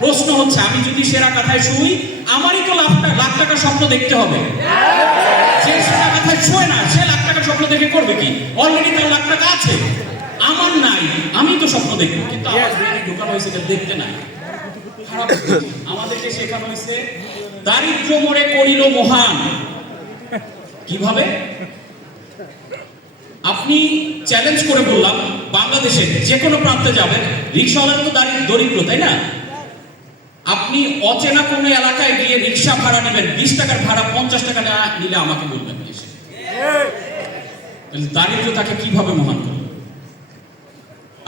প্রশ্ন হচ্ছে আমি যদি সেরা কথায় শুই আমারই তো লাখ লাখ টাকার স্বপ্ন দেখতে হবে। যে সেরা কথায় শুয়ে না সে লাখ টাকার স্বপ্ন দেখে করবে কি? অলরেডি তার লাখ টাকা আছে। আমার নাই আমি তো স্বপ্ন দেখব কিন্তু আমার ব্রেনে ঢোকানো হয়েছে দেখতে নাই। আমাদেরকে শেখানো হয়েছে দারিদ্র মোড়ে করিল মহান। কীভাবে? আপনি চ্যালেঞ্জ করে বললাম, বাংলাদেশের যে কোনো প্রান্তে যাবেন, রিক্সাওয়ালার তো দারিদ্র দরিদ্র, তাই না? আপনি অচেনা কোনো এলাকায় গিয়ে রিক্সা ভাড়া নেবেন, বিশ টাকার ভাড়া পঞ্চাশ টাকা না নিলে আমাকে বলবেন এসে। দারিদ্র তাকে কীভাবে মহান করবে?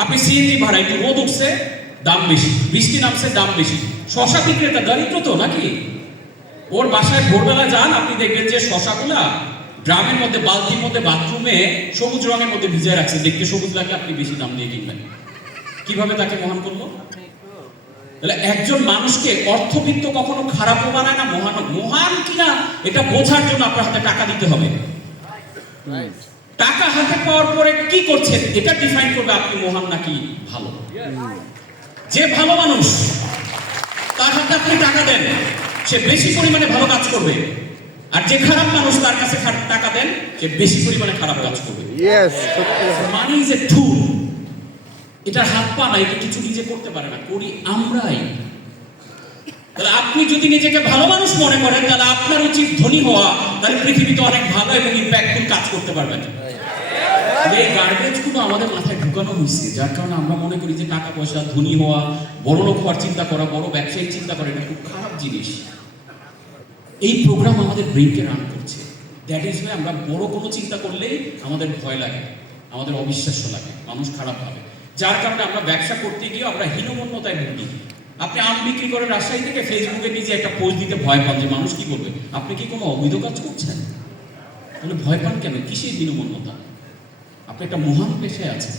আপনি সিএনজি ভাড়া, একটু রোদ উঠছে, দাম বেশি, বৃষ্টি নামছে, দাম বেশি। শশা বিক্রেতা, দারিদ্র তো নাকি? ওর বাসায় ভোরবেলা যান, আপনি দেখবেন যে শশাগুলা ড্রামের মধ্যে, বালতির মধ্যে, বাথরুমে সবুজ রঙের মধ্যে ভিজিয়ে রাখছে। দেখতে সবুজ লাগে আপনি বেশি দাম দিয়ে কিনবেন। কীভাবে তাকে মহান করল তাহলে একজন মানুষকে অর্থবিত্ত কখনো খারাপও বানায় না, মহান মহান কিনা, এটা বোঝার জন্য আপনার হাতে টাকা দিতে হবে। টাকা হাতে পাওয়ার পরে কি করছেন? এটা ডিফাইন করবে আপনি মহান নাকি ভালো। যে ভালো মানুষ, তার হাতে আপনি টাকা দেন, সে বেশি পরিমাণে ভালো কাজ করবে। আর যে খারাপ মানুষ তার কাছে টাকা দেন যে বেশি পরিমাণে খারাপ কাজ করবে। মানি ইজ এ টুল এটার হাত পা নাই এটা কিছু নিজে করতে পারে না। করি আমরাই। তাহলে আপনি যদি নিজেকে ভালো মানুষ মনে করেন তাহলে আপনার উচিত ধনী হওয়া। তাহলে পৃথিবীতে অনেক ভালো এবং ইম্প্যাক্টফুল কাজ করতে পারবেন। এই গার্বেজগুলো আমাদের মাথায় ঢুকানো হয়েছে। যার কারণে আমরা মনে করি যে টাকা পয়সা ধনী হওয়া বড় লোক হওয়ার চিন্তা করা বড় ব্যবসায়ী চিন্তা করা এটা খুব খারাপ জিনিস। এই প্রোগ্রাম আমাদের ব্রেনকে রান করছে। দ্যাট ইজ আমরা বড় কোনো চিন্তা করলেই আমাদের ভয় লাগে, আমাদের অবিশ্বাস্য লাগে, মানুষ খারাপ হবে যার কারণে আমরা ব্যবসা করতে গিয়ে আমরা হীনমন্যতায় ভুগি। আপনি আম বিক্রি করে রাজশাহী থেকে ফেসবুকে নিজে একটা পোস্ট দিতে ভয় পান যে মানুষ কি করবে আপনি কি কোনো অবৈধ কাজ করছেন? তাহলে ভয় পান কেন? কিসের হীনমন্যতা? আপনি একটা মহান পেশায় আছেন।